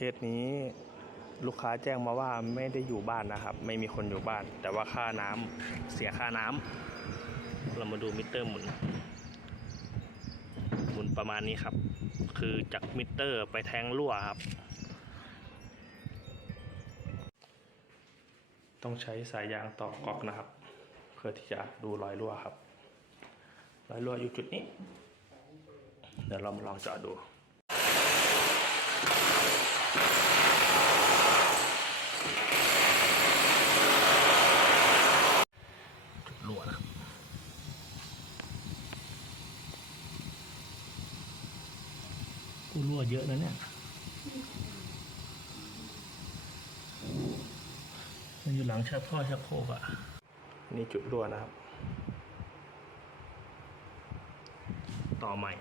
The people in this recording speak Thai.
เคสนี้ลูกค้าแจ้งมาว่าไม่ได้อยู่บ้านนะครับ ไม่มีคนอยู่บ้าน แต่ว่าค่าน้ำเสียค่าน้ำเรามาดูมิเตอร์หมุน หมุนประมาณนี้ครับ คือจากมิเตอร์ไปแทงรั่วครับ ต้องใช้สายยางต่อก๊อกนะครับ เพื่อที่จะดูรอยรั่วครับ รอยรั่วอยู่จุดนี้ เดี๋ยวเรามาลองเจาะดู จุดรั่วนะครับ กูรั่วเยอะนะเนี่ยมันอยู่หลังชักท่อชักโครกอะนี่จุดรั่วนะครับ ต่อใหม่